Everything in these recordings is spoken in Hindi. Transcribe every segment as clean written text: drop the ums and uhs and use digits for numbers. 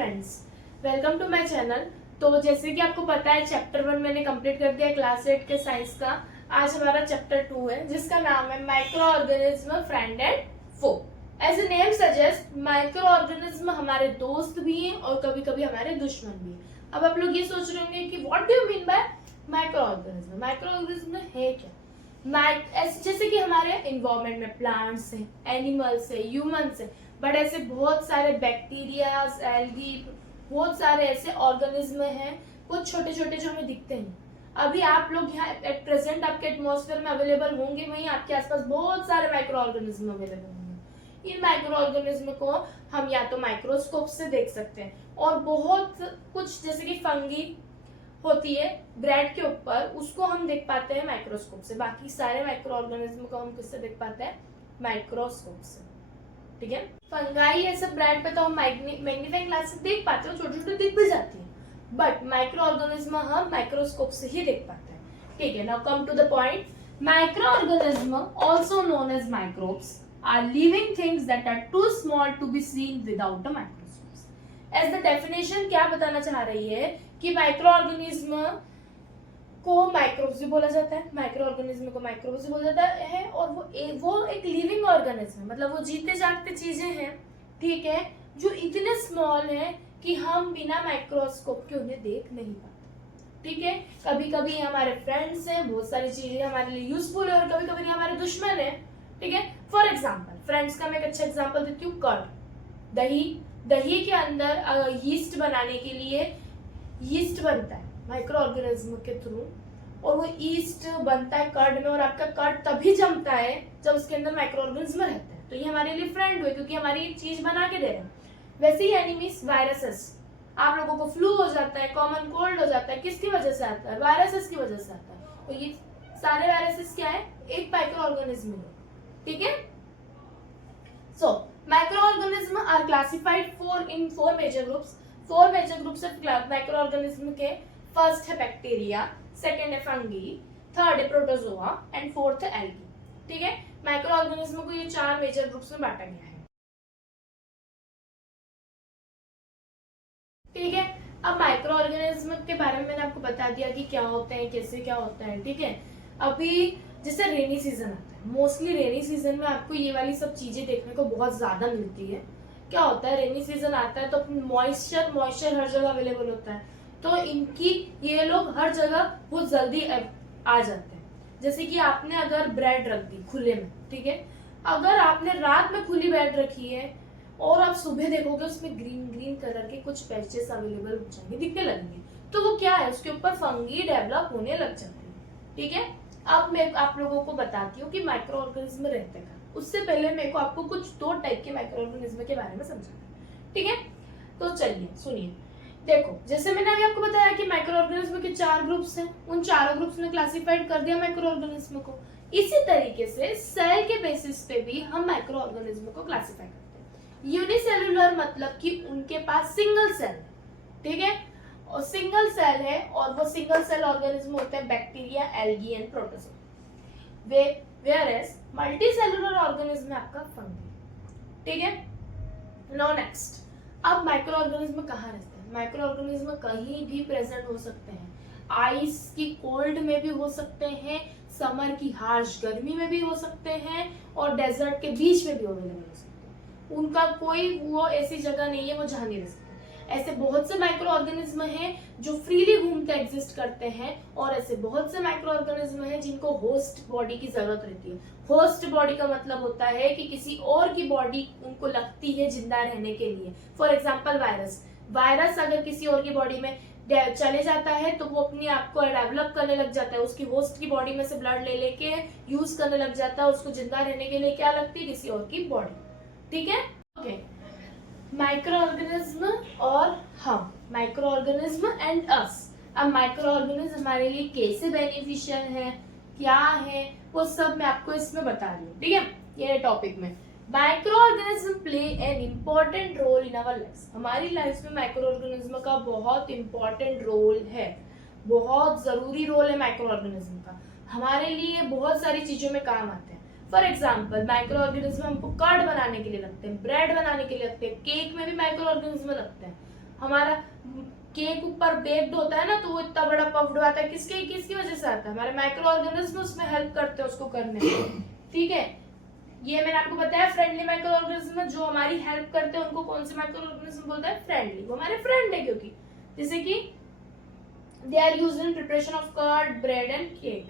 Friends, welcome to my channel. तो जैसे कि आपको पता है चैप्टर 1 मैंने कंप्लीट कर दिया क्लास 8 के साइंस का। आज हमारा चैप्टर 2 है जिसका नाम है micro organism friend and foe. As a name suggest, microorganism हमारे दोस्त भी हैं और कभी कभी हमारे दुश्मन भी हैं। अब आप लोग ये सोच रहे होंगे कि what do you mean by micro organism. Micro organism है क्या? जैसे कि हमारे इन्वायरमेंट में प्लांट्स हैं, एनिमल्स है, ह्यूमंस है, बट ऐसे बहुत सारे बैक्टीरियाज, एल्गी, बहुत सारे ऐसे ऑर्गेनिज्म हैं कुछ छोटे छोटे जो हमें दिखते हैं। अभी आप लोग यहाँ एट प्रेजेंट आपके एटमॉस्फेयर में अवेलेबल होंगे, वहीं आपके आसपास बहुत सारे माइक्रो ऑर्गेनिज्म अवेलेबल होंगे। इन माइक्रो ऑर्गेनिज्म को हम या तो माइक्रोस्कोप से देख सकते हैं और बहुत कुछ जैसे कि फंगी होती है ब्रेड के ऊपर, उसको हम देख पाते हैं माइक्रोस्कोप से। बाकी सारे माइक्रो ऑर्गेनिज्म को हम किससे देख पाते हैं? माइक्रोस्कोप से। ठीक है, फंगाई ऐसे ब्रेड पे तो हम मैग्नीफाइंग ग्लास से देख पाते हैं, छोटे छोटे दिख भी जाती है, बट माइक्रो ऑर्गेनिज्म हम माइक्रोस्कोप से ही देख पाते हैं। ठीक है, now come to the point. Microorganism also known as microbes are living things that are too small to be seen without a microscope. As the definition क्या बताना चाह रही है कि माइक्रो ऑर्गेनिज्म को माइक्रोब्स भी बोला जाता है, माइक्रो ऑर्गेनिज्म को माइक्रोब्स भी बोला जाता है, और वो एक लिविंग ऑर्गेनिज्म, मतलब वो जीते जागते चीजें हैं, ठीक है, जो इतने स्मॉल है कि हम बिना माइक्रोस्कोप के उन्हें देख नहीं पाते। ठीक है, कभी कभी हमारे फ्रेंड्स हैं, बहुत सारी चीजें हमारे लिए यूजफुल है और कभी कभी हमारे दुश्मन है। ठीक है, फॉर एग्जाम्पल फ्रेंड्स का मैं एक अच्छा एग्जाम्पल देती हूँ, कर्ड, दही। दही के अंदर यीस्ट बनाने के लिए यीस्ट बनता है माइक्रो ऑर्गेनिज्म के थ्रू, और वो यीस्ट बनता है कर्ड में, और आपका कर्ड तभी जमता है जब उसके अंदर माइक्रो ऑर्गेनिज्म रहते हैं। तो ये हमारे लिए फ्रेंड हुए क्योंकि हमारी एक चीज बना के दे रहे हैं। वैसे ही एनिमीज, वायरसेस, आप लोगों को फ्लू हो जाता है, कॉमन कोल्ड हो जाता है, किसकी वजह से आता है? वायरसेस की वजह से आता है। तो ये सारे वायरसेस क्या है? एक माइक्रो ऑर्गेनिज्म है। ठीक है, so micro organism are classified in four major groups. Four major groups of microorganism के। फर्स्ट है बैक्टीरिया, सेकेंड है फंगी, थर्ड है प्रोटोजोआ एंड फोर्थ है एल्गी। ठीक है, माइक्रो ऑर्गेनिज्म को ये चार मेजर ग्रुप्स में बांटा गया है। ठीक है, अब माइक्रो ऑर्गेनिज्म के बारे में मैंने आपको बता दिया कि क्या होते हैं, कैसे क्या होता है। ठीक है, अभी जैसे रेनी सीजन आता है, मोस्टली रेनी सीजन में आपको ये वाली सब चीजें देखने को बहुत ज्यादा मिलती है। क्या होता है, रेनी सीजन आता है तो मॉइस्चर हर जगह अवेलेबल होता है, तो इनकी ये लोग हर जगह बहुत जल्दी आ जाते हैं। जैसे कि आपने अगर ब्रेड रख दी खुले में, ठीक है, अगर आपने रात में खुली ब्रेड रखी है और आप सुबह देखोगे उसमें ग्रीन ग्रीन कलर के कुछ पैचेस अवेलेबल हो जाएंगे, दिखने लगेंगे, तो वो क्या है, उसके ऊपर फंगी डेवलप होने लग जाते हैं। ठीक है, अब मैं आप लोगों को बताती हूँ कि माइक्रो ऑर्गेनिज्म रहते हैं। उससे पहले मेरे को आपको कुछ दो टाइप के माइक्रो ऑर्गेनिज्म के बारे में समझाना है। ठीक है, तो चलिए सुनिए। देखो, जैसे मैंने अभी आपको बताया कि माइक्रो ऑर्गेनिज्म के चार ग्रुप्स हैं, उन चारों ग्रुप्स ने क्लासिफाइड कर दिया माइक्रो ऑर्गेनिज्म को। इसी तरीके से सेल के बेसिस पे भी हम माइक्रो ऑर्गेनिज्म को क्लासिफाई करते हैं। यूनिसेलुलर मतलब कि उनके पास सिंगल सेल है। ठीक है, और सिंगल सेल है, और वो सिंगल सेल ऑर्गेनिज्म होते हैं bacteria, algae and protozoa. Whereas multi cellular organism है आपका फंगी। ठीक है, नो नेक्स्ट। अब माइक्रो ऑर्गेनिज्म कहाँ रहते हैं? माइक्रो ऑर्गेनिज्म कहीं भी प्रेजेंट हो सकते हैं। आइस की कोल्ड में भी हो सकते हैं, समर की हार्श गर्मी में भी हो सकते हैं, और डेजर्ट के बीच में भी अवेलेबल हो सकते हैं। उनका कोई वो ऐसी जगह नहीं है वो जहाँ नहीं रह सकते। ऐसे बहुत से माइक्रो ऑर्गेनिज्म हैं जो फ्रीली घूमते एग्जिस्ट करते हैं, और ऐसे बहुत से माइक्रो ऑर्गेनिज्म हैं जिनको होस्ट बॉडी की जरूरत रहती है। होस्ट बॉडी का मतलब होता है कि किसी और की बॉडी उनको लगती है जिंदा रहने के लिए। फॉर एग्जाम्पल वायरस अगर किसी और की बॉडी में चले जाता है तो वो अपने आप को डेवलप करने लग जाता है, उसकी होस्ट की बॉडी में से ब्लड ले लेके यूज करने लग जाता है। उसको जिंदा रहने के लिए क्या लगती है? किसी और की बॉडी। ठीक है, ओके। माइक्रो ऑर्गेनिज्म और हम, माइक्रो ऑर्गेनिज्म एंड अस। अब माइक्रो ऑर्गेनिज्म हमारे लिए कैसे बेनिफिशियल है, क्या है, वो सब मैं आपको इसमें बता रही हूँ। ठीक है, ये टॉपिक में microorganism play an important role in our life. हमारी लाइफ में माइक्रो ऑर्गेनिज्म का बहुत इंपॉर्टेंट रोल है, बहुत जरूरी रोल है माइक्रो ऑर्गेनिज्म का। हमारे लिए बहुत सारी चीजों में काम आते हैं। फॉर एग्जाम्पल माइक्रो ऑर्गेनिज्म हमको कर्ड बनाने के लिए लगते हैं, ब्रेड बनाने के लिए लगते हैं, केक में भी माइक्रो ऑर्गेनिज्म लगते हैं। हमारा केक ऊपर बेक्ड होता है ना, तो वो इतना बड़ा पफ्ड आता है, किसकी वजह से आता है? हमारे माइक्रो ऑर्गेनिज्म उसमें हेल्प करते हैं उसको करने में। ठीक है, ये मैंने आपको बताया फ्रेंडली माइक्रो ऑर्गेनिज्म जो हमारी हेल्प करते हैं उनको कौन से माइक्रो ऑर्गेनिज्म बोलते हैं? फ्रेंडली। वो हमारे फ्रेंड है, क्योंकि जैसे कि they are used in preparation of curd, bread and cake.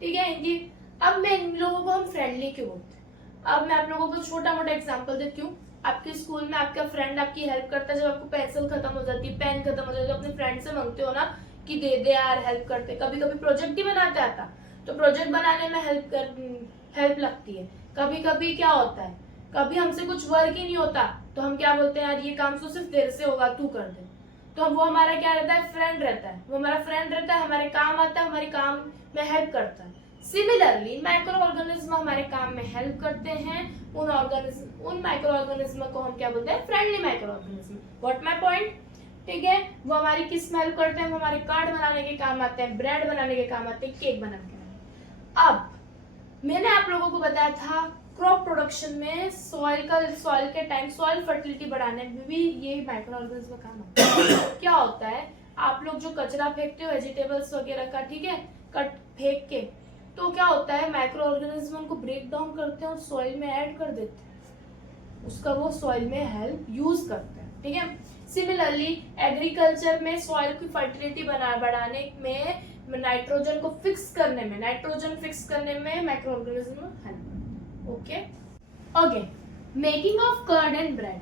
ठीक है इनकी। अब मैं इन लोगों को हम फ्रेंडली क्यों बोलते हैं? अब मैं आप लोगों को छोटा मोटा एग्जांपल देती हूँ। आपके स्कूल में आपका फ्रेंड आपकी हेल्प करता है, जब आपको पेंसिल खत्म हो जाती है, पेन खत्म हो जाती है, तो अपने फ्रेंड से मांगते हो ना कि दे दे यार, हेल्प करते। कभी कभी प्रोजेक्ट ही बनाते आता, तो प्रोजेक्ट बनाने में हेल्प लगती है। कभी कभी क्या होता है, कभी हमसे कुछ वर्क ही नहीं होता, तो हम क्या बोलते हैं, यार ये काम तो सिर्फ तेरे से होगा, तू कर दे। तो वो हमारा क्या रहता है? फ्रेंड रहता है। वो हमारा फ्रेंड रहता है, हमारे काम आता है, हमारे काम में हेल्प करता है। सिमिलरली माइक्रो ऑर्गेनिज्म हमारे काम में हेल्प करते हैं। उन माइक्रो ऑर्गेनिज्म को हम क्या बोलते हैं? Friendly micro organism. What my point? ठीक है, वो हमारी किस में हेल्प करते हैं? वो हमारे कार्ड बनाने के काम आते हैं, ब्रेड बनाने के काम आते हैं, केक बनाने के काम। अब मैंने आप लोगों को बताया था क्रॉप प्रोडक्शन में सॉइल के टाइम सॉइल फर्टिलिटी बढ़ाने में भी ये माइक्रो ऑर्गेनिज्म काम आता है। क्या होता है, आप लोग जो कचरा फेंकते हो वेजिटेबल्स वगैरह का, ठीक है, कट फेंक के, तो क्या होता है, माइक्रो ऑर्गेनिज्म उनको ब्रेक डाउन करते हैं और सॉइल में ऐड कर देते हैं, उसका वो सॉइल में हेल्प यूज करते हैं। ठीक है, सिमिलरली एग्रीकल्चर में सॉइल की फर्टिलिटी बढ़ाने में, नाइट्रोजन फिक्स करने में microorganism help. Okay, making of curd and bread.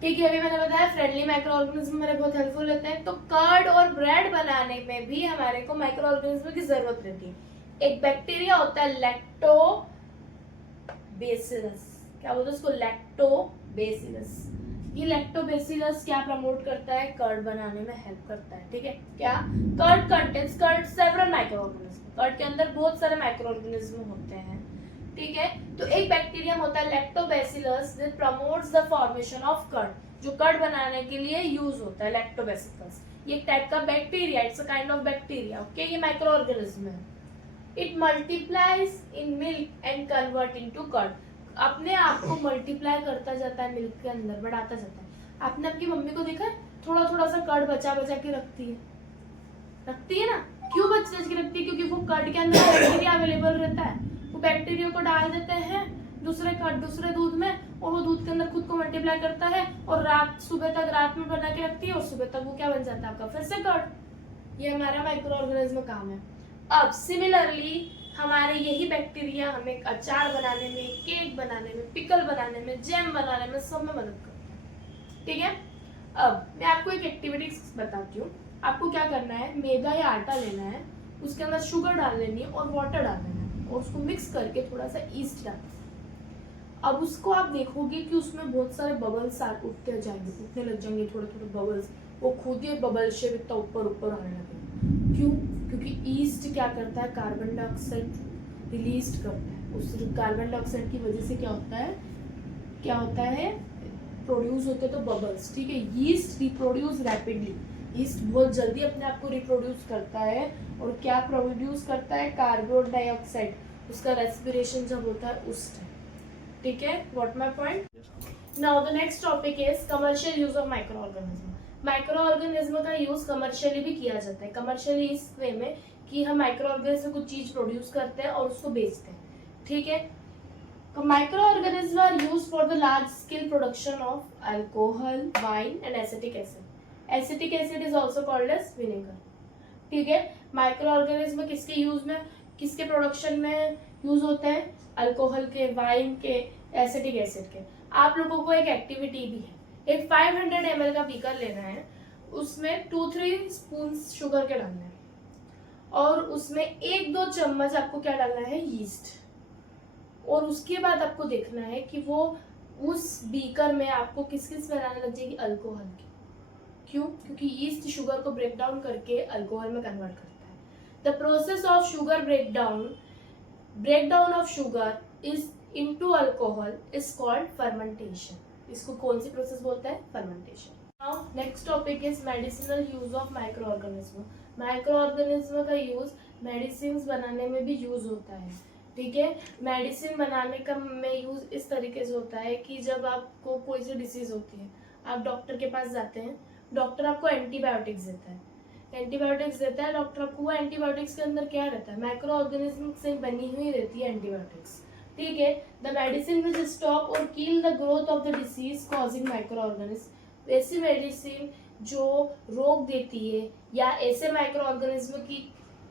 ठीक है, अभी मैंने बताया फ्रेंडली माइक्रो ऑर्गेनिज्म हमारे बहुत हेल्पफुल रहते हैं, तो कर्ड और ब्रेड बनाने में भी हमारे को माइक्रो ऑर्गेनिज्म की जरूरत रहती है। एक बैक्टीरिया होता है लैक्टोबैसिलस, क्या बोलते हैं उसको? लैक्टोबैसिलस। ये लैक्टोबैसिलस क्या प्रमोट करता है? कर्ड बनाने में हेल्प करता है। ठीक है, क्या? Curd contains several microorganism. Curd के अंदर बहुत सारे माइक्रो ऑर्गेनिज्म होते हैं। ठीक है, तो एक बैक्टीरियम होता है lactobacillus that promotes the formation of curd, जो कर्ड बनाने के लिए यूज होता है। लैक्टोबैसिलस ये एक टाइप का bacteria, it's a kind of bacteria. Okay, ये माइक्रो ऑर्गेनिज्म है। It multiplies in milk and convert into curd, अपने आप को मल्टीप्लाई करता जाता है मिल्क के अंदर, बढ़ाता जाता है। आपने आपकी मम्मी को देखा है, थोड़ा थोड़ा सा कर्ड बचा बचा के रखती है ना? क्यों बचा के रखती है? क्योंकि वो कर्ड के अंदर बैक्टीरिया अवेलेबल रहता है, वो बैक्टीरिया को डाल देते हैं दूसरे दूध में, और वो दूध के अंदर खुद को मल्टीप्लाई करता है, और रात में बना के रखती है, और सुबह तक वो क्या बन जाता है आपका? फिर से कर्ड। ये हमारा माइक्रो ऑर्गेनिज्म काम है। अब सिमिलरली हमारे यही बैक्टीरिया हमें अचार बनाने में, केक बनाने में, पिकल बनाने में, जैम बनाने में, सब में मदद करता है। ठीक है, अब मैं आपको एक एक्टिविटी बताती हूँ। आपको क्या करना है, मैदा या आटा लेना है, उसके अंदर शुगर डाल लेनी है और वाटर डाल लेना है, और उसको मिक्स करके थोड़ा सा ईस्ट डालना है। अब उसको आप देखोगे कि उसमें बहुत सारे बबल्स उठने लग जाएंगे, थोड़े थोड़े बबल्स, वो खुद ही बबल शेप इतना ऊपर ऊपर आने लगेगा। क्यों? क्योंकि ईस्ट क्या करता है, कार्बन डाइऑक्साइड रिलीज करता है। उस कार्बन डाइऑक्साइड की वजह से क्या होता है प्रोड्यूस होते तो बबल्स। ठीक है, यीस्ट रिप्रोड्यूस रैपिडली, यीस्ट बहुत जल्दी अपने आप को रिप्रोड्यूस करता है, और क्या प्रोड्यूस करता है? Carbon dioxide. उसका रेस्पिरेशन जब होता है उस टाइम। ठीक है, what my point? Now the next topic is commercial use of micro organism. Micro organism का यूज कमर्शियली भी किया जाता है। कमर्शियली इस वे में कि हम माइक्रो ऑर्गेनिज्म कुछ चीज प्रोड्यूस करते हैं और उसको बेचते हैं। ठीक है, micro organism are used for the large scale production of alcohol, wine and acetic acid. Acetic acid is also called as vinegar. ठीक है, माइक्रो ऑर्गेनिज्म किसके प्रोडक्शन में यूज होते हैं? अल्कोहल के, वाइन के, एसिटिक एसिड के। आप लोगों को एक एक्टिविटी भी है, एक 500 ml का बीकर लेना है, उसमें 2-3 स्पून शुगर के डालना है, और उसमें 1-2 चम्मच आपको क्या डालना है? यीस्ट। और उसके बाद आपको देखना है कि वो उस बीकर में आपको किस स्मेल आने लग जाएगी? अल्कोहल की। क्यों? क्योंकि यीस्ट शुगर को ब्रेक डाउन करके अल्कोहल में कन्वर्ट करता है। The process of sugar breakdown of sugar is into alcohol is called fermentation. इसको कौन सी प्रोसेस बोलते हैं? Fermentation. Now next topic is medicinal use of micro organism. Micro organism का यूज मेडिसिन बनाने में भी यूज होता है। ठीक है, मेडिसिन बनाने का में यूज इस तरीके से होता है कि जब आपको कोई सी डिसीज होती है, आप डॉक्टर के पास जाते हैं, डॉक्टर आपको एंटीबायोटिक्स देता है। एंटीबायोटिक्स देता है डॉक्टर आपको, वो एंटीबायोटिक्स के अंदर क्या रहता है, माइक्रो ऑर्गेनिज्म से बनी हुई रहती है एंटीबायोटिक्स, ठीक है। द मेडिसिन विच स्टॉप और kill the growth of the disease causing micro organism, ऐसी मेडिसिन जो रोक देती है या ऐसे माइक्रो ऑर्गेनिज्म की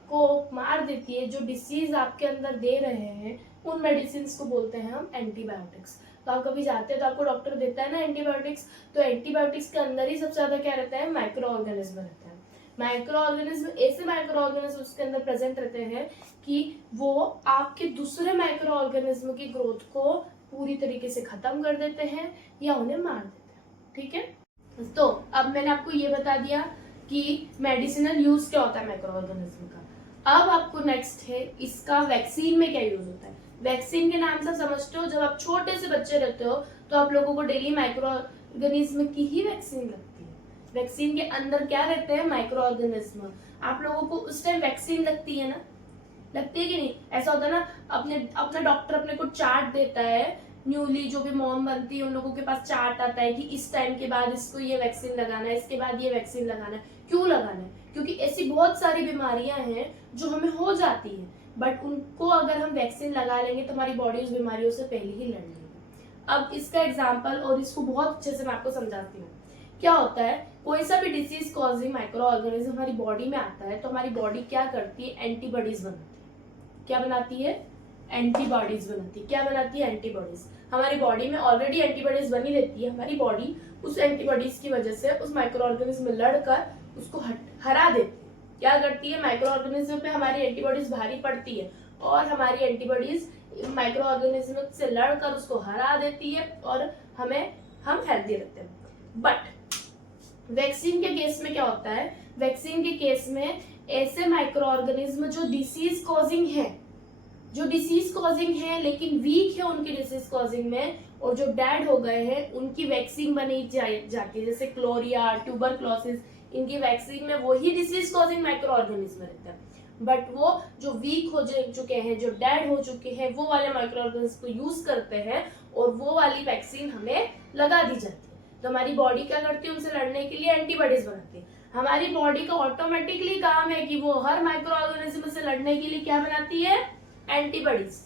को मार देती है जो डिसीज आपके अंदर दे रहे हैं, उन मेडिसिन को बोलते हैं हम एंटीबायोटिक्स। तो आप कभी जाते हैं तो आपको डॉक्टर देता है ना एंटीबायोटिक्स, तो एंटीबायोटिक्स के अंदर ही सबसे ज्यादा क्या रहता है, माइक्रो ऑर्गेनिज्म रहता है। माइक्रो ऑर्गेनिज्म ऐसे माइक्रो ऑर्गेनिज्म उसके अंदर प्रेजेंट रहते हैं कि वो आपके दूसरे माइक्रो ऑर्गेनिज्म की ग्रोथ को पूरी तरीके से खत्म कर देते हैं या उन्हें मार देते हैं, ठीक है। तो अब मैंने आपको ये बता दिया कि मेडिसिनल यूज क्या होता है माइक्रो ऑर्गेनिज्म का। अब आपको नेक्स्ट है इसका वैक्सीन में क्या यूज होता है। वैक्सीन के नाम से समझते हो, जब आप छोटे से बच्चे रहते हो तो आप लोगों को डेली माइक्रो ऑर्गेनिज्म की ही वैक्सीन लगती है। वैक्सीन के अंदर क्या रहते हैं, माइक्रो ऑर्गेनिज्म। आप लोगों को उस टाइम वैक्सीन लगती है ना, लगती है कि नहीं। ऐसा होता है ना, अपना डॉक्टर अपने को चार्ट देता है, न्यूली जो भी मॉम बनती है उन लोगों के पास चार्ट आता है कि इस टाइम के बाद इसको ये वैक्सीन लगाना है, इसके बाद ये वैक्सीन लगाना है। क्यों लगाना है, क्योंकि ऐसी बहुत सारी बीमारियां हैं जो हमें हो जाती है, बट उनको अगर हम वैक्सीन लगा लेंगे तो हमारी बॉडी उस बीमारियों से पहले ही लड़ लेगी। अब इसका एग्जाम्पल, और इसको बहुत अच्छे से मैं आपको समझाती हूँ। क्या होता है, कोई सा भी डिसीज कॉजिंग माइक्रो ऑर्गेनिज्म हमारी बॉडी में आता है तो हमारी बॉडी क्या करती है, एंटीबॉडीज बनाती है। क्या बनाती है, एंटीबॉडीज बनाती है। क्या बनाती है, एंटीबॉडीज। हमारी बॉडी में ऑलरेडी एंटीबॉडीज बनी रहती है, हमारी बॉडी उस एंटीबॉडीज की वजह से उस माइक्रो ऑर्गेनिज्म में लड़कर उसको हरा देती है। क्या करती है, माइक्रो ऑर्गेनिज्म पे हमारी एंटीबॉडीज भारी पड़ती है और हमारी एंटीबॉडीज माइक्रो ऑर्गेनिज्म से लड़कर उसको हरा देती है और हम हेल्दी रहते हैं। बट वैक्सीन के केस में क्या होता है, वैक्सीन के केस में ऐसे माइक्रो ऑर्गेनिज्म जो डिसीज कॉजिंग है लेकिन वीक है उनकी डिसीज कॉजिंग में, और जो डेड हो गए हैं उनकी वैक्सीन बनी जाती है। जैसे क्लोरिया, ट्यूबरक्लोसिस, इनकी वैक्सीन में वही डिसीज कॉजिंग माइक्रो ऑर्गेनिज्म रहता है, बट वो जो वीक हो चुके हैं, जो डेड हो चुके हैं, वो वाले माइक्रो ऑर्गेनिज्म को यूज करते हैं और वो वाली वैक्सीन हमें लगा दी जाती है। तो हमारी बॉडी क्या करती है, उनसे लड़ने के लिए एंटीबॉडीज बनाती है। हमारी बॉडी का ऑटोमेटिकली काम है कि वो हर माइक्रो ऑर्गेनिज्म से लड़ने के लिए क्या बनाती है, एंटीबॉडीज,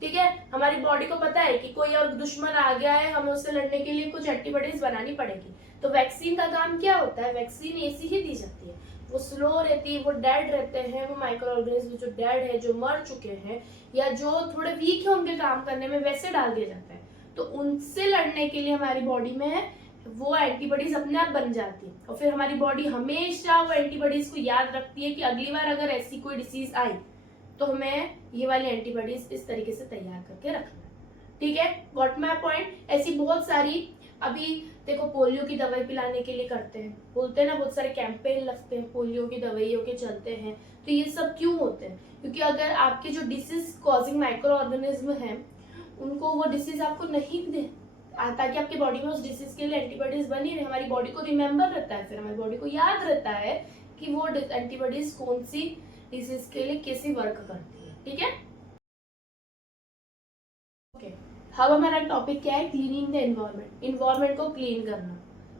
ठीक है। हमारी बॉडी को पता है कि कोई और दुश्मन आ गया है, हमें उससे लड़ने के लिए कुछ एंटीबॉडीज बनानी पड़ेगी। तो वैक्सीन का काम क्या होता है, वैक्सीन ऐसी ही दी जाती है, वो स्लो रहती है, वो डेड रहते हैं, वो माइक्रो ऑर्गेनिज्म जो डेड है, जो मर चुके हैं या जो थोड़े वीक है उनके काम करने में, वैसे डाल दिया जाता है। तो उनसे लड़ने के लिए हमारी बॉडी में वो एंटीबॉडीज अपने आप बन जाती है और फिर हमारी बॉडी हमेशा वो एंटीबॉडीज को याद रखती है कि अगली बार अगर ऐसी कोई डिसीज आई तो हमें ये वाली एंटीबॉडीज इस तरीके से तैयार करके रखना, ठीक है। Got my point. ऐसी बहुत सारी, अभी देखो पोलियो की दवाई पिलाने के लिए करते हैं, बोलते हैं ना, बहुत सारे कैंपेन लगते हैं पोलियो की दवाइयों के चलते हैं। तो ये सब क्यों होते हैं, क्योंकि अगर आपके जो डिसीज कॉजिंग माइक्रो ऑर्गेनिज्म है उनको वो डिसीज आपको नहीं दे, ताकि आपकी बॉडी में उस डिसीज के लिए एंटीबॉडीज बनी रहे, हमारी बॉडी को रिमेम्बर रहता है, फिर हमारी बॉडी को याद रहता है कि वो एंटीबॉडीज कौन सी डिसीज के लिए कैसी वर्क करती है, ठीक है। ओके, अब हमारा टॉपिक क्या है, क्लीनिंग द एनवायरनमेंट, इन्वायरमेंट को क्लीन करना।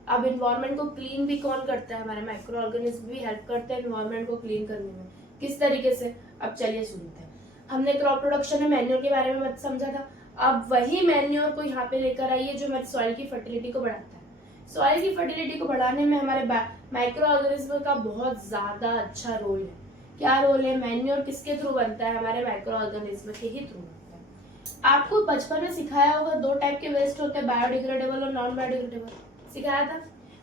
अब इन्वायरमेंट को क्लीन भी कौन करता है, हमारे माइक्रो ऑर्गेनिज्म भी हेल्प करते हैं इन्वायरमेंट को क्लीन करने में। किस तरीके से, अब चलिए सुनते हैं। हमने क्रॉप प्रोडक्शन में मैन्योर के बारे में समझा था, अब वही मैन्योर को यहाँ पे लेकर आइए जो हमारी सॉइल की फर्टिलिटी को बढ़ाता है। सॉइल की फर्टिलिटी को बढ़ाने में हमारे माइक्रो ऑर्गेनिज्म का बहुत ज्यादा अच्छा रोल है। क्या रोल है, मैन्योर किसके थ्रू बनता है, हमारे माइक्रो ऑर्गेनिज्म के ही थ्रू बनता है। आपको बचपन में सिखाया होगा दो टाइप के वेस्ट होते हैं, बायोडिग्रेडेबल और नॉन बायोडिग्रेडेबल, सिखाया था।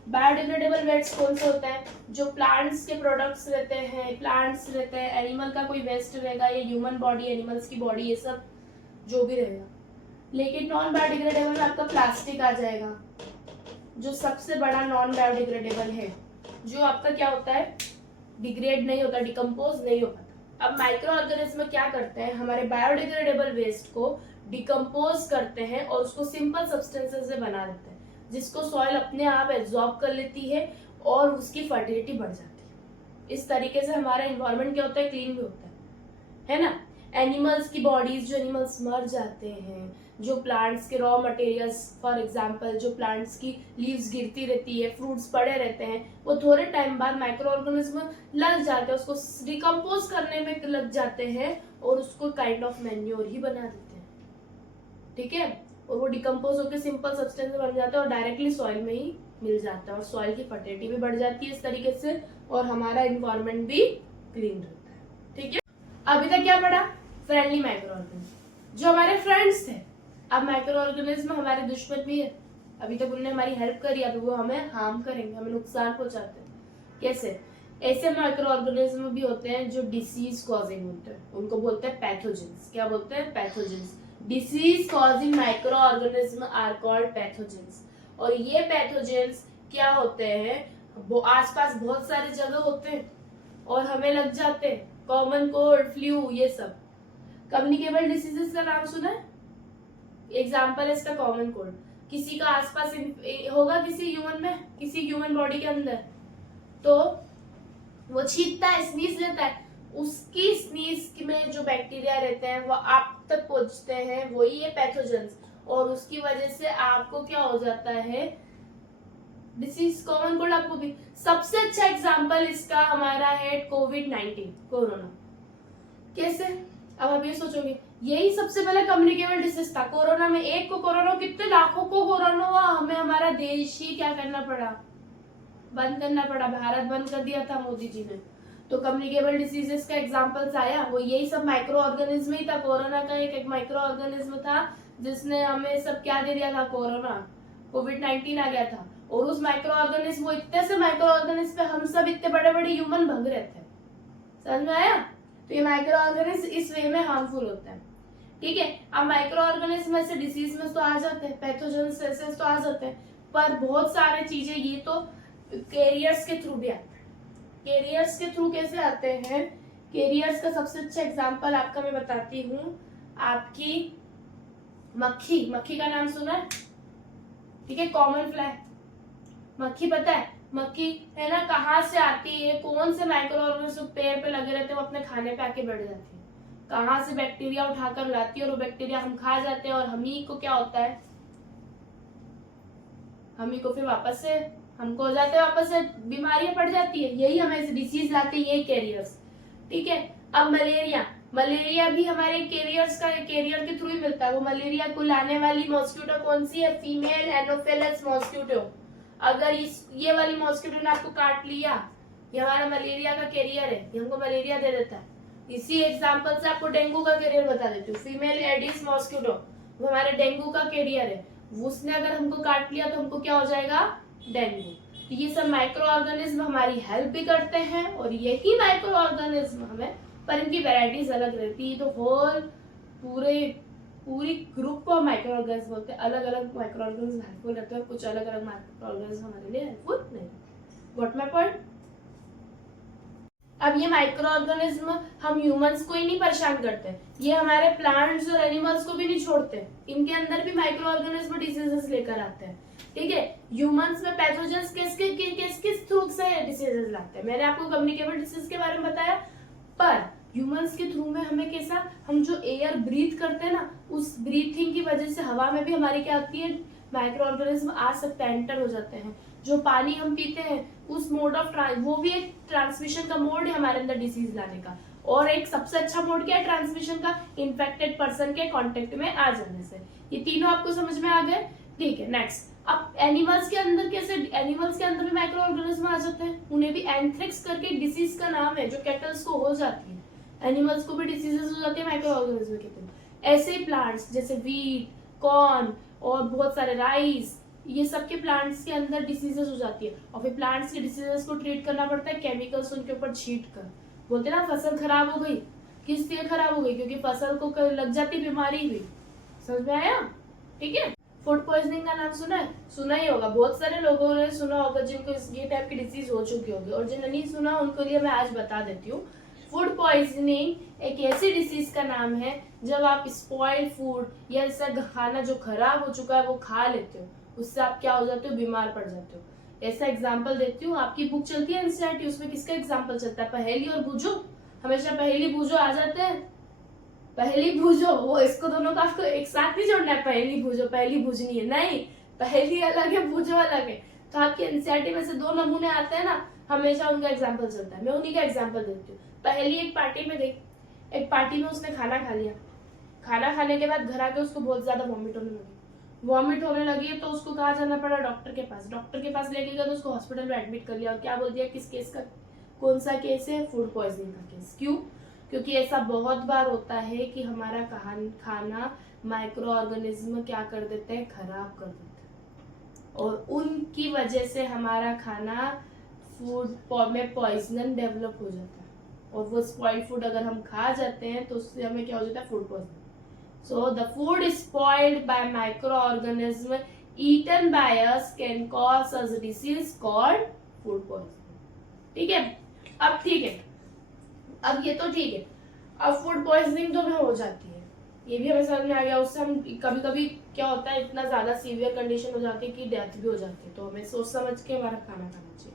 बायोडिग्रेडेबल वेस्ट कौन से होता है, जो प्लांट्स के प्रोडक्ट्स रहते हैं, प्लांट्स रहते हैं, एनिमल का कोई वेस्ट रहेगा, या ह्यूमन बॉडी, एनिमल्स की बॉडी, ये सब जो भी रहेगा। लेकिन नॉन बायोडिग्रेडेबल में आपका प्लास्टिक आ जाएगा, जो सबसे बड़ा नॉन बायोडिग्रेडेबल है, जो आपका क्या होता है, डिग्रेड नहीं होता, डिकम्पोज नहीं हो पाता। अब माइक्रो ऑर्गेनिज्म क्या करते हैं, हमारे बायोडिग्रेडेबल वेस्ट को डिकम्पोज करते हैं और उसको सिंपल सब्सटेंसेस से बना देते हैं, जिसको सॉइल अपने आप एब्जॉर्ब कर लेती है और उसकी फर्टिलिटी बढ़ जाती है। इस तरीके से हमारा एनवायरनमेंट क्या होता है, क्लीन भी होता है ना। एनिमल्स की बॉडीज, जो एनिमल्स मर जाते हैं, जो प्लांट्स के रॉ मटेरियल्स, फॉर एग्जांपल जो प्लांट्स की लीव्स गिरती रहती है, फ्रूट्स पड़े रहते हैं, वो थोड़े टाइम बाद माइक्रो ऑर्गेनिज्म लग जाते हैं, उसको डिकम्पोज करने में लग जाते हैं और उसको काइंड ऑफ मैन्योर ही बना देते हैं, ठीक है। और वो डिकम्पोज होकर सिंपल सब्सटेंस बन जाता है और डायरेक्टली सॉइल में ही मिल जाता है और सॉइल की फर्टिलिटी भी बढ़ जाती है इस तरीके से और हमारा इन्वायरमेंट भी क्लीन रहता है, ठीक है। अभी तक क्या पढ़ा? फ्रेंडली माइक्रो ऑर्गेनिज्म जो हमारे फ्रेंड्स थे। अब माइक्रो ऑर्गेनिज्म हमारे दुश्मन भी है। अभी तक उन्होंने हमारी हेल्प करी, अभी वो हमें हार्म करेंगे, हमें नुकसान पहुंचाते हैं। कैसे? ऐसे माइक्रो ऑर्गेनिज्म भी होते हैं जो डिसीज कॉजिंग होते हैं, उनको बोलते हैं पैथोजेंस। क्या बोलते हैं? Pathogens. Disease causing micro organism are called pathogens. और ये पैथोजेंस क्या होते हैं? वो आसपास बहुत सारे जगह होते हैं और हमें लग जाते हैं। कॉमन कोल्ड, फ्लू, ये सब कम्युनिकेबल डिसीजेस का नाम सुना है? एग्जाम्पल है इसका कॉमन कोल्ड। किसी का आसपास होगा, किसी ह्यूमन में, किसी ह्यूमन बॉडी के अंदर, तो वो छींकता है, स्नीज लेता है, उसकी स्नीज में जो बैक्टीरिया रहते हैं वो आप तक पहुंचते हैं, वही ये पैथोजेंस, और उसकी वजह से आपको क्या हो जाता है? डिसीज, कॉमन कोल्ड आपको भी। सबसे अच्छा एग्जाम्पल इसका हमारा है कोविड-19, कोरोना। कैसे? अब आप ये सोचोगे यही सबसे पहले कम्युनिकेबल डिसीज था। कोरोना में एक को कोरोना, कितने लाखों को कोरोना हुआ, हमें हमारा देश ही क्या करना पड़ा? बंद करना पड़ा। भारत बंद कर दिया था मोदी जी ने। तो कम्युनिकेबल डिसीजेस का एग्जांपल्स आया, वो यही सब माइक्रो ऑर्गेनिज्म ही था। कोरोना का एक माइक्रो ऑर्गेनिज्म था जिसने हमें सब क्या दे दिया था? कोरोना, कोविड-19 आ गया था। और उस माइक्रो ऑर्गेनिज्म, वो इतने से माइक्रो ऑर्गेनिज्म पे हम सब इतने बड़े बड़े ह्यूमन भग रहे थे। समझ में आया? तो ये माइक्रो ऑर्गेनिज्म इस वे में हार्मफुल होता है, ठीक है। अब माइक्रो ऑर्गेनिज्म ऐसे डिसीज में तो आ जाते हैं, पैथोजेंस ऐसे तो आ जाते हैं, पर बहुत सारे चीजें ये तो कैरियर्स के थ्रू भी आते हैं। कैरियर्स के थ्रू कैसे आते हैं? कैरियर्स का सबसे अच्छा एग्जांपल आपका मैं बताती हूँ, आपकी मक्खी। मक्खी का नाम सुना है? ठीक है, कॉमन फ्लाई मक्खी। पता है मक्खी है ना, कहाँ से आती है? कौन से माइक्रो ऑर्गेनिज्म पेड़ पे लगे रहते हैं, वो अपने खाने पे आके बैठ जाती है। कहाँ से बैक्टीरिया उठाकर लाती है और वो बैक्टीरिया हम खा जाते हैं और हम ही को क्या होता है? हम ही को फिर वापस से हमको हो जाते हैं, वापस से बीमारियां पड़ जाती है, यही हमें डिसीज लाते हैं, ये कैरियर्स, ठीक है। अब मलेरिया, मलेरिया भी हमारे कैरियर्स का, कैरियर के थ्रू ही मिलता है। वो मलेरिया को लाने वाली मॉस्किटो कौन सी है? Female Anopheles mosquito. अगर ये वाली मॉस्किटो ने आपको काट लिया, ये हमारा मलेरिया का कैरियर है, ये हमको मलेरिया दे देता है। इसी एग्जांपल से आपको डेंगू का कैरियर बता देती हूँ। फीमेल एडिस मॉस्किटो, वो हमारे डेंगू का कैरियर है। उसने अगर हमको काट लिया तो हमको क्या हो जाएगा? डेंगू। तो ये सब माइक्रो ऑर्गेनिज्म हमारी हेल्प भी करते हैं और यही माइक्रो ऑर्गेनिज्म हमें, पर इनकी वेराइटीज अलग रहती है। तो होल पूरी ग्रुप को माइक्रो ऑर्गेनिज्म बोलते हैं। अलग अलग माइक्रो ऑर्गेनिज्म हेल्पफुल रहते हैं, कुछ अलग अलग माइक्रो ऑर्गेनिज्म हमारे लिए हेल्पफुल नहीं। What my point? अब ये माइक्रो ऑर्गेनिज्म हम ह्यूमंस को ही नहीं परेशान करते, ये हमारे प्लांट्स और एनिमल्स को भी नहीं छोड़ते। इनके अंदर भी माइक्रो ऑर्गेनिज्म डिसीजेस लेकर आते हैं, ठीक है। ह्यूमंस में पैथोजेंस किस थ्रू से डिसीजेस लाते हैं? मैंने आपको कम्युनिकेबल डिसीज के बारे में बताया, पर ह्यूमंस के थ्रू में हमें कैसा, हम जो एयर ब्रीथ करते हैं ना, उस ब्रीथिंग की वजह से हवा में भी हमारी क्या आती है? माइक्रो ऑर्गेनिज्म आ सकता है, एंटर हो जाते हैं। जो पानी हम पीते हैं, उस मोड ऑफ वो भी एक ट्रांसमिशन का मोड है हमारे अंदर डिसीज लाने का। और एक सबसे अच्छा मोड क्या है ट्रांसमिशन का? इन्फेक्टेड पर्सन के कांटेक्ट में आ जाने से। ये तीनों आपको समझ में आ गए, ठीक है। नेक्स्ट, अब एनिमल्स के अंदर कैसे? एनिमल्स के अंदर भी माइक्रो ऑर्गेनिज्म आ जाते हैं, उन्हें भी एंथ्रेक्स करके डिसीज का नाम है, जो कैटल्स को हो जाती है। एनिमल्स को भी डिसीजेस हो जाती है माइक्रो ऑर्गेनिज्म के थ्रू। ऐसे ही प्लांट्स जैसे वीट, कॉर्न और बहुत सारे राइस, ये सब के प्लांट्स के अंदर डिसीजेस हो जाती है। और फिर प्लांट्स के डिसीजेस को ट्रीट करना पड़ता है केमिकल्स उनके ऊपर छींट कर। बोलते ना फसल खराब हो गई, किस लिए खराब हो गई? क्योंकि फसल को लग जाती बीमारी हुई। समझ में आया? ठीक है। फूड पॉइजनिंग का नाम सुना है? सुना ही होगा, बहुत सारे लोगों ने सुना होगा जिनको ये टाइप की डिसीज हो चुकी होगी, और जिन्होंने नहीं सुना उनके लिए मैं आज बता देती हूँ। फूड पॉइजनिंग एक ऐसी डिसीज का नाम है जब आप स्पॉइल्ड फूड या ऐसा खाना जो खराब हो चुका है वो खा लेते हो, उससे आप क्या हो जाते हो? बीमार पड़ जाते हो। ऐसा एग्जाम्पल देती हूँ, आपकी बुक चलती है एनसीईआरटी, उसमें किसका एग्जाम्पल चलता है? पहेली और बूझो। हमेशा पहेली बूझो आ जाते हैं, पहली भूजो, वो इसको दोनों का आपको एक साथ नहीं जोड़ना है, पहली भूजो पहली भूजनी है, नहीं, पहली अलग है भूजो अलग है। तो आपके एनसीईआरटी में से 2 नमूने आते हैं ना, हमेशा उनका एग्जाम्पल चलता है। मैं उन्हीं का एग्जाम्पल देती हूँ। पहली एक पार्टी में देख, एक पार्टी में उसने खाना खा लिया, खाना खाने के बाद घर आके उसको बहुत ज्यादा वॉमिट होने लगी, वॉमिट होने लगी तो उसको कहाँ जाना पड़ा, डॉक्टर के पास। डॉक्टर के पास लेके गया तो उसको हॉस्पिटल में एडमिट कर लिया, और क्या बोल दिया, किस केस का, कौन सा केस है, फूड पॉइजनिंग का केस। क्यों? क्योंकि ऐसा बहुत बार होता है कि हमारा खाना माइक्रो ऑर्गेनिज्म क्या कर देते हैं, खराब कर देते हैं, और उनकी वजह से हमारा खाना फूड में पॉइजन डेवलप हो जाता है, और वो स्पॉइल्ड फूड अगर हम खा जाते हैं तो उससे हमें क्या हो जाता है, food poisoning. So the food spoiled by microorganism eaten by us can cause us disease called food poisoning। ठीक है, अब ठीक है, अब ये तो ठीक है, अब फूड पॉइजनिंग तो हमें हो जाती है, ये भी हमें समझ में आ गया। उससे हम कभी कभी क्या होता है, इतना ज्यादा सीवियर कंडीशन हो जाती है कि डेथ भी हो जाती है, तो हमें सोच समझ के हमारा खाना खाना चाहिए।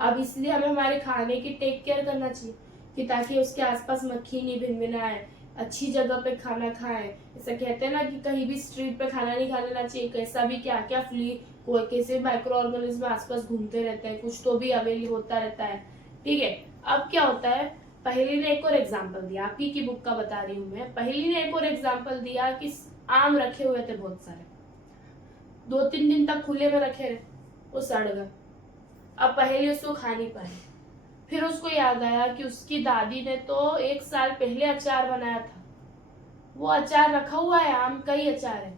अब इसलिए हमें हमारे खाने की टेक केयर करना चाहिए कि ताकि उसके आसपास मक्खी नहीं भिनभिनाए, अच्छी जगह पे खाना खाएं। ऐसा कहते हैं ना कि कहीं भी स्ट्रीट पे खाना नहीं खा लेना चाहिए, कैसा भी क्या क्या कोई कैसे माइक्रो ऑर्गेनिज्म आसपास घूमते रहते हैं, कुछ तो भी अवेलेबल होता रहता है। ठीक है, अब क्या होता है, पहली ने एक और एग्जाम्पल दिया, आप ही की बुक का बता रही हूँ मैं। पहली ने एक और एग्जाम्पल दिया कि आम रखे हुए थे बहुत सारे, 2-3 दिन तक खुले में रखे रहे, वो सड़ गए। अब पहली उसको खा नहीं पाई, फिर उसको याद आया कि उसकी दादी ने तो 1 साल पहले अचार बनाया था, वो अचार रखा हुआ है, आम का ही अचार है,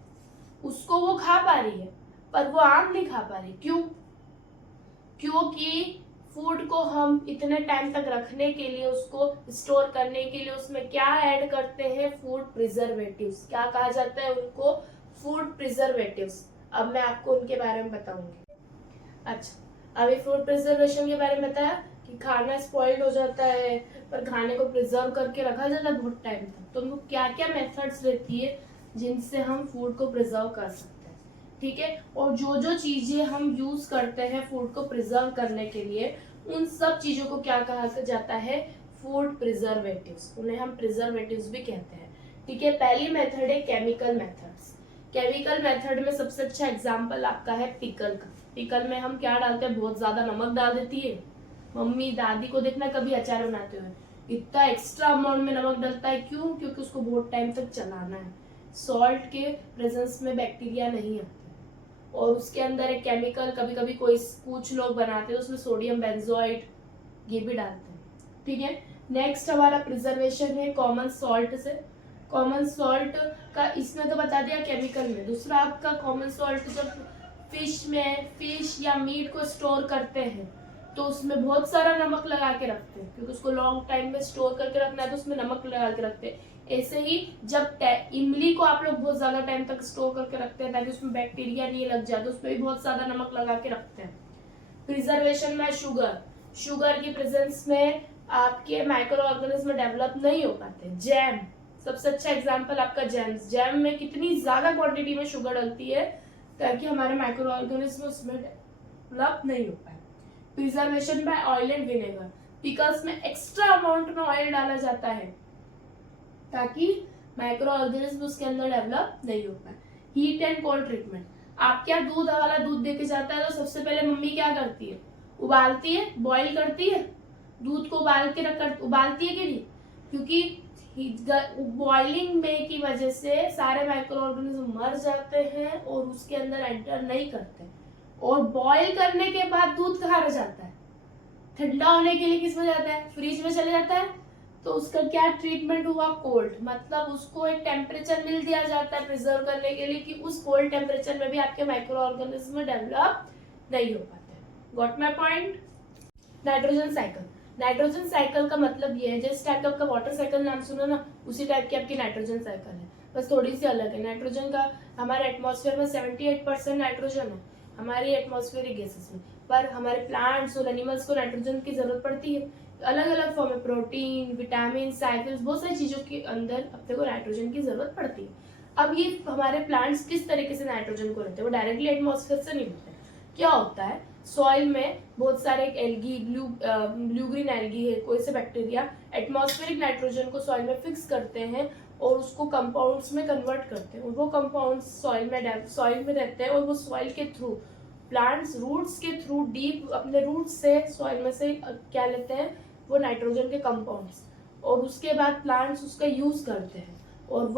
उसको वो खा पा रही है पर वो आम नहीं खा पा रही। क्यों? क्योंकि फूड को हम इतने टाइम तक रखने के लिए, उसको स्टोर करने के लिए उसमें क्या ऐड करते हैं, फूड प्रिजर्वेटिव्स। क्या कहा जाता है उनको, फूड प्रिजर्वेटिव्स। अब मैं आपको उनके बारे में बताऊंगी। अच्छा, अभी फूड प्रिजर्वेशन के बारे में बताया कि खाना स्पॉइल्ड हो जाता है पर खाने को प्रिजर्व करके रखा जाता है बहुत टाइम तक, तो उनको क्या क्या मेथड्स रहती है जिनसे हम फूड को प्रिजर्व कर सकते हैं। ठीक है, और जो जो चीजें हम यूज करते हैं फूड को प्रिजर्व करने के लिए, उन सब चीजों को क्या कहा जाता है, फूड प्रिजर्वेटिव्स। उन्हें हम प्रिजर्वेटिव्स भी कहते हैं। ठीक है, पहली मेथड है केमिकल मेथड्स। केमिकल मेथड में सबसे अच्छा एग्जाम्पल आपका है पिकल का। पिकल में हम क्या डालते हैं, बहुत ज्यादा नमक डाल देती है मम्मी, दादी को देखना कभी अचार बनाते हुए इतना एक्स्ट्रा अमाउंट में नमक डलता है। क्यों? क्योंकि उसको बहुत टाइम तक चलाना है, सॉल्ट के प्रेजेंस में बैक्टीरिया नहीं आते, और उसके अंदर एक केमिकल, कभी कभी कुछ लोग बनाते हैं उसमें सोडियम बेंजोइट ये भी डालते हैं। ठीक है, नेक्स्ट हमारा प्रिजर्वेशन है कॉमन सॉल्ट से। कॉमन सॉल्ट का इसमें तो बता दिया केमिकल में। दूसरा आपका कॉमन सॉल्ट जब फिश या मीट को स्टोर करते हैं तो उसमें बहुत सारा नमक लगा के रखते हैं, क्योंकि उसको लॉन्ग टाइम में स्टोर करके रखना है तो उसमें नमक लगा के रखते हैं। ऐसे ही जब इमली को आप लोग बहुत ज्यादा टाइम तक स्टोर करके रखते हैं ताकि उसमें बैक्टीरिया नहीं लग जाए, तो उसमें भी बहुत ज्यादा नमक लगा के रखते हैं। प्रिजर्वेशन में शुगर की प्रेजेंस में आपके माइक्रो ऑर्गेनिज्म डेवलप नहीं हो पाते। जैम सबसे अच्छा एग्जाम्पल आपका जैम में कितनी ज्यादा क्वांटिटी में शुगर डलती है ताकि हमारे माइक्रो ऑर्गेनिज्म उसमें डेवलप नहीं हो पाए। Preservation by oil and vinegar, pickles में एक्स्ट्रा अमाउंट में ऑयल डाला जाता है ताकि माइक्रो ऑर्गेनिज्म उसके अंदर डेवलप नहीं हो पाए। हीट एंड कोल्ड ट्रीटमेंट, आप क्या दूध वाला दूध देके जाता है तो सबसे पहले मम्मी क्या करती है, उबालती है, बॉईल करती है, दूध को उबालती है कि नहीं, क्योंकि बॉइलिंग में की वजह से सारे माइक्रो ऑर्गेनिज्म मर जाते हैं और उसके अंदर एंटर नहीं करते। और बॉईल करने के बाद दूध कहाँ रह जाता है, ठंडा होने के लिए किस में जाता है, फ्रिज में चले जाता है। तो उसका क्या ट्रीटमेंट हुआ, कोल्ड, मतलब उसको एक टेम्परेचर मिल दिया जाता है प्रिजर्व करने के लिए कि उस कोल्ड टेम्परेचर में भी आपके माइक्रो ऑर्गेनिज्म डेवलप नहीं हो पाते। Got my point. Nitrogen cycle, nitrogen cycle का मतलब ये है जिस टाइप का आपका वाटर साइकिल नाम सुना ना, उसी टाइप की आपकी नाइट्रोजन साइकिल है, बस थोड़ी सी अलग है। नाइट्रोजन का हमारे एटमॉस्फेयर में 78% नाइट्रोजन है हमारी एटमॉस्फेरिक गैसेस में, पर हमारे प्लांट्स और एनिमल्स को नाइट्रोजन की जरूरत पड़ती है अलग अलग फॉर्म में, प्रोटीन, विटामिन, साइकिल्स, बहुत सारी चीजों के अंदर अपने को नाइट्रोजन की जरूरत पड़ती है। अब ये हमारे प्लांट्स किस तरीके से नाइट्रोजन को लेते हैं, वो डायरेक्टली एटमॉस्फेयर से नहीं होते। क्या होता है, सॉइल में बहुत सारे एल्गी, ब्लू ग्रीन एल्गी है, कोई से बैक्टीरिया एटमॉस्फेरिक नाइट्रोजन को सॉइल में फिक्स करते हैं और उसको कंपाउंड्स में कन्वर्ट करते हैं, और वो कंपाउंड्स सॉइल में रहते हैं, और वो सॉइल के थ्रू प्लांट्स रूट्स के थ्रू डीप अपने रूट्स से सॉइल में से क्या लेते हैं, वो नाइट्रोजन के कंपाउंड्स, और उसके बाद प्लांट्स उसका यूज करते हैं, और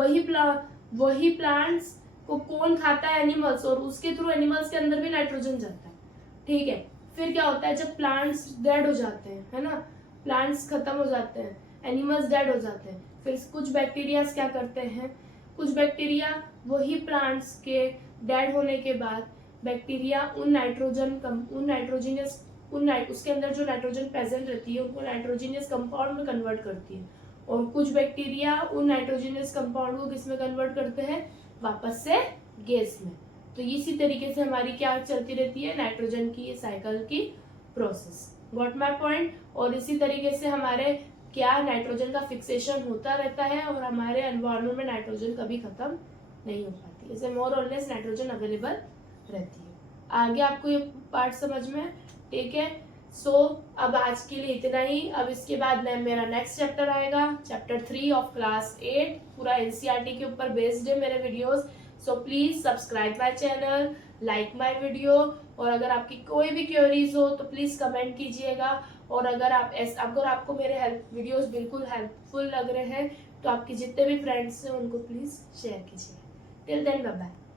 वही प्लांट्स को कौन खाता है, एनिमल्स, और उसके थ्रू एनिमल्स के अंदर भी नाइट्रोजन जाता है। ठीक है, फिर क्या होता है जब प्लांट्स डेड हो जाते हैं, है ना, प्लांट्स खत्म हो जाते हैं, एनिमल्स डेड हो जाते हैं, फिर कुछ बैक्टीरिया क्या करते हैं, कुछ बैक्टीरिया वही प्लांट्स के डेड होने के बाद बैक्टीरिया उसके अंदर जो नाइट्रोजन प्रेजेंट रहती है उनको नाइट्रोजीनियस कंपाउंड में कन्वर्ट करती है, और कुछ बैक्टीरिया उन नाइट्रोजीनियस कंपाउंड को किस में कन्वर्ट करते हैं, वापस से गैस में। तो इसी तरीके से हमारी क्या चलती रहती है, नाइट्रोजन की साइकिल की प्रोसेस। Got my point. और इसी तरीके से हमारे क्या नाइट्रोजन का फिक्सेशन होता रहता है, और हमारे एनवायरनमेंट में नाइट्रोजन कभी खत्म नहीं हो पाती, इसे मोर और लेस नाइट्रोजन अवेलेबल रहती है। आगे आपको ये पार्ट समझ में, ठीक है। सो अब आज के लिए इतना ही। अब इसके बाद मेरा नेक्स्ट चैप्टर आएगा, चैप्टर 3 ऑफ क्लास 8, पूरा एनसीईआरटी के ऊपर बेस्ड है मेरे videos. So please subscribe my channel, like my video, और अगर आपकी कोई भी क्वेरीज हो तो प्लीज कमेंट कीजिएगा, और अगर आपको मेरे वीडियोस बिल्कुल हेल्पफुल लग रहे हैं तो आपके जितने भी फ्रेंड्स हैं उनको प्लीज शेयर कीजिए। Till then bye bye.